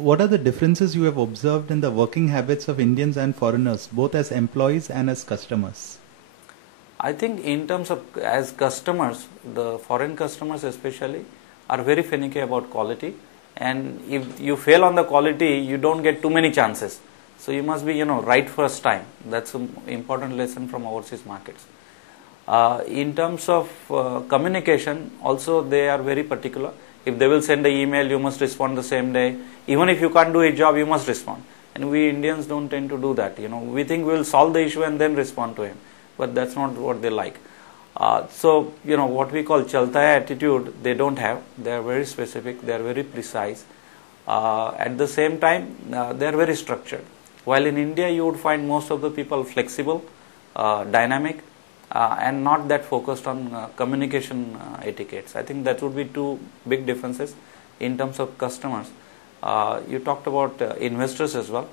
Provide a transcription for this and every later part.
What are the differences you have observed in the working habits of Indians and foreigners, both as employees and as customers? I think in terms of as customers, the foreign customers especially are very finicky about quality, and if you fail on the quality, you don't get too many chances. So you must be right first time. That's an important lesson from overseas markets. In terms of communication, also they are very particular. If they will send an email, you must respond the same day. Even if you can't do a job, you must respond. And we Indians don't tend to do that. We think we will solve the issue and then respond to him, but that's not what they like. So what we call chalta hai attitude, they don't have. They are very specific. They are very precise. At the same time, they are very structured. While in India, you would find most of the people flexible, dynamic, and not that focused on communication etiquettes. I think that would be two big differences in terms of customers. You talked about investors as well.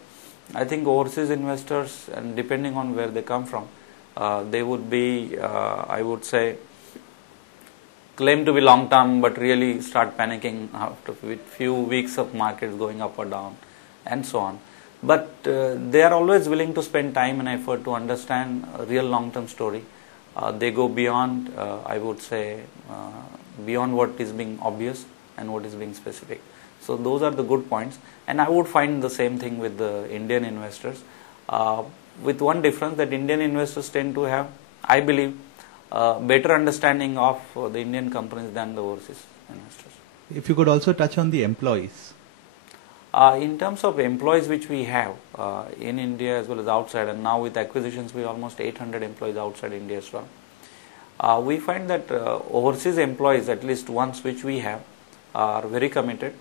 I think overseas investors, and depending on where they come from, they would be, I would say, claim to be long term, but really start panicking after with few weeks of markets going up or down, and so on. But they are always willing to spend time and effort to understand a real long term story. They go beyond, I would say, beyond what is being obvious and what is being specific. So those are the good points, and I would find the same thing with the Indian investors, with one difference, that Indian investors tend to have, I believe, better understanding of the Indian companies than the overseas investors. If you could also touch on the employees. In terms of employees which we have in India as well as outside, and now with acquisitions we almost 800 employees outside India as well, we find that overseas employees, at least ones which we have, are very committed,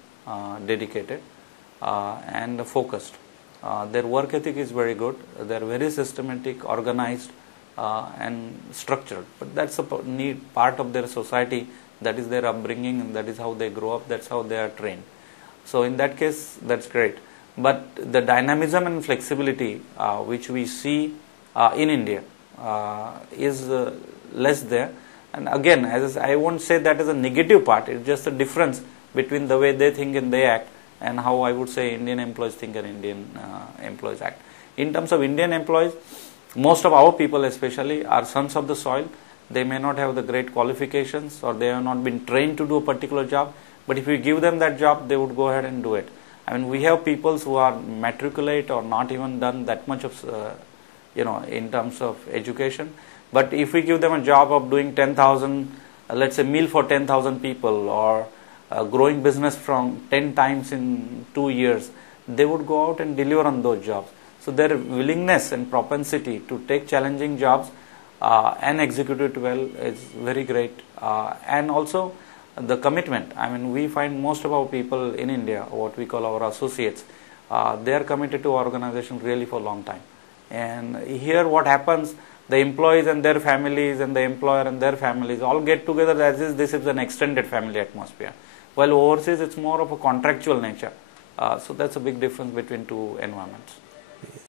dedicated, and focused. Their work ethic is very good. They are very systematic, organized, and structured. But that's a part of their society. That is their upbringing, and that is how they grow up. That's how they are trained. So in that case, that's great. But the dynamism and flexibility which we see in India is less there. And again, as I won't say that as a negative part. It's just a difference between the way they think and they act, and how I would say Indian employees think and Indian employees act. In terms of Indian employees, most of our people especially are sons of the soil. They may not have the great qualifications, or they have not been trained to do a particular job. But if we give them that job, they would go ahead and do it. I mean, we have people who are matriculate or not even done that much of, in terms of education. But if we give them a job of doing 10,000, let's say meal for 10,000 people, or growing business from 10 times in 2 years, they would go out and deliver on those jobs. So their willingness and propensity to take challenging jobs and execute it well is very great. And also the commitment. I mean, we find most of our people in India, what we call our associates, they are committed to organization really for a long time. And here what happens, the employees and their families and the employer and their families all get together as if this is an extended family atmosphere. While overseas, it's more of a contractual nature. So that's a big difference between two environments.